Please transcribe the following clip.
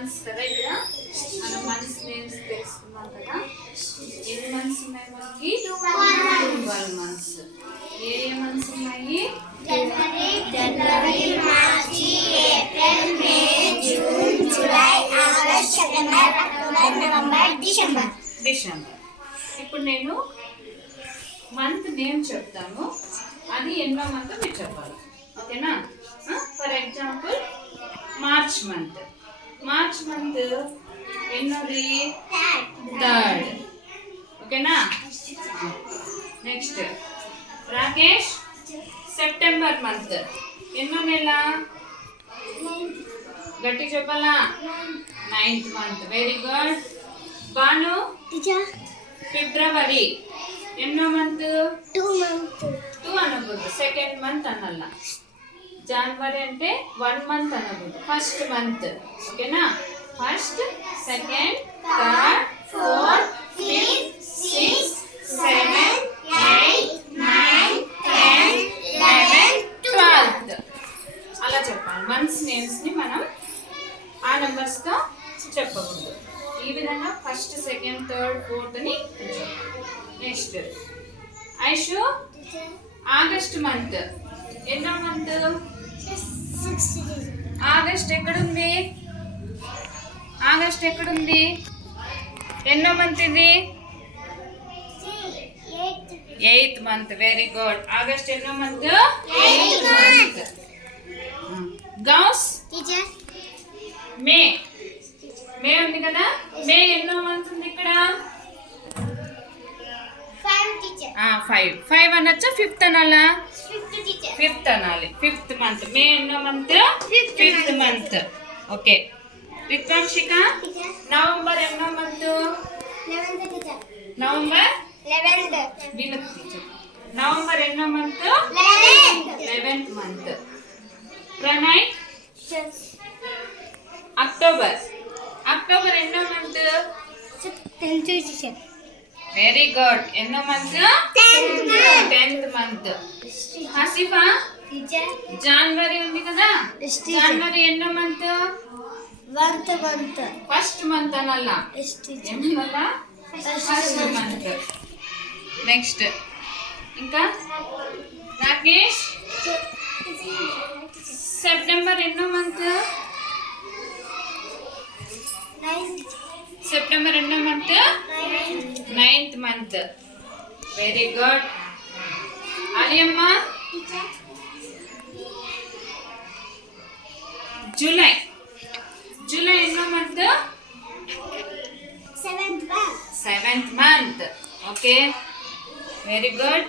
Months కదా. ఇక్కడ మనం మంత్స్ నేమ్స్ తెలుసుకున్నాం కదా. ఎన్ని మంత్స్ ఉన్నాయి మనకి? 12 మంత్స్. ఏ మంత్స్ ఉన్నాయి? January, March, April, May, June, July, August, September, October, November, December. ఇప్పుడు నేను మంత్ నేమ్ చెప్తాను, అది ఎన్నో మంత్ మీరు చెప్పాలి. ఓకేనా? For example March month. March month ఎన్నోది? 3rd. ఓకేనా? నెక్స్ట్ రాకేష్ సెప్టెంబర్ మంత్ ఎన్నో నెల? గట్టి చెప్పాలా? 9th month. Very good. Banu February ఎన్నో మంత్? 2 అనకూడదు, 2nd మంత్ అన్నల్లా. జనవరి అంటే 1 మంత్ అనకూడదు, 1st మంత్. ఓకేనా? 1st, 2nd, 3rd, 4th, 5th, 6th, 7th, 8th, 9th, 10th, 11th, 12th. అలా చెప్పాలి. మంత్స్ నేమ్స్ ని మనం ఆ నెంబర్స్ తో చెప్పకూడదు. ఈ విధంగా 1st, 2nd, 3rd, 4th అని. నెక్స్ట్ ఐషు ఆగస్ట్ మంత్ ఎన్నో మంత్? ఆగస్ట్ ఎక్కడుంది? ఆగస్ట్ ఎక్కడుంది? ఎన్నో మంత్ ఇది? 8th month. Very good. August ఎన్నో month? 8th month. Ghouse May. May ఉంది కదా. మే ఎన్నో మంత్ ఉంది ఇక్కడ? 5 అనొచ్చా? 5th అనాలా? 5th అనాలి. 5th month. మే ఎన్నో month? 5th month. Okay. Vikranshika November ఎన్నో మంత్? నవంబర్ నవంబర్ ఎన్నో month? 11th month. Pranay October. October ఎన్నో మంత్? Very good. ఎన్నో month? 10th month. Hasifa January ఉంది కదా. జనవరి ఎన్నో మంత్? 1st month అనల్లా. ఏమన్నా? 1st month. నెక్స్ట్ ఇంకా రాకేష్ సెప్టెంబర్ ఎన్నో మంత్? సెప్టెంబర్ ఎన్నో month? 9th month. Very good. Aliyamma July. July ఎన్నో month? 7th month. Okay, very good.